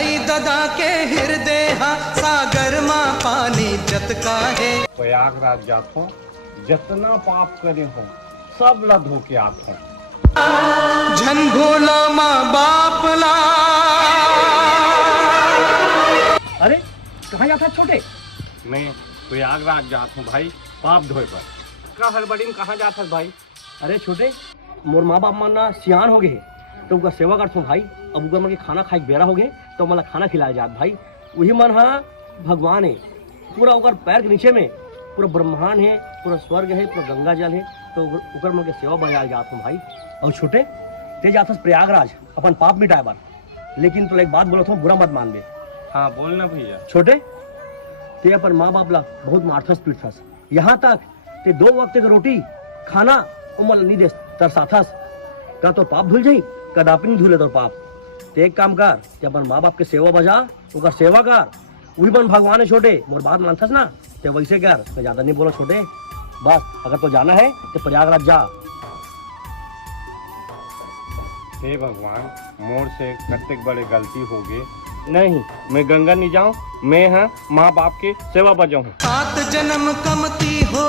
आई ददा के हृदय सागर माँ पानी जत का है। प्रयागराज जातो जितना पाप करे हो सब ला धो के आतो। झन भोला माँ बाप ला। अरे कहाँ जाता छोटे? मैं प्रयागराज जात हूँ भाई पाप धोए पर। का हड़बड़ी कहाँ जाता भाई? अरे छोटे मोर माँ बाप मानना सियान हो गए तो उनका सेवा करता हूँ भाई। अब उनका मन के खाना खाए बेरा हो गए तो मतलब खाना खिलाया जात भाई। वही मन हाँ भगवान है पूरा उकर पैर के नीचे में पूरा ब्रह्मांड है, पूरा स्वर्ग है, पूरा गंगा जल है, तो उकर मन के सेवा बजाया जात हूँ भाई। और छोटे ते जात प्रयागराज अपन पाप मिटाए बार, लेकिन तो एक बात बोलत हूँ बुरा मत मान दे। हाँ बोलना भैया। छोटे ते अपन माँ बाप ला बहुत मारथस पीटथस, यहाँ तक ते 2 वक्त के रोटी खाना उमल नहीं दे तरसाथस। का तो पाप धुल जाई, कदापि नहीं धुले तो पाप। ते एक काम कर, ते अपन माँ बाप के सेवा बजा, उनका सेवा कर, वही बन भगवान है छोटे। मोर बात मानथस ना ते वैसे कर, मैं ज्यादा नहीं बोला छोटे। बस अगर तो जाना है तो प्रयागराज जा। हे भगवान मोर से कत्ते बड़े गलती हो गए। नहीं मैं गंगा नहीं जाऊँ, मैं हाँ माँ बाप की सेवा बजाऊँ। 7 जन्म कमती हो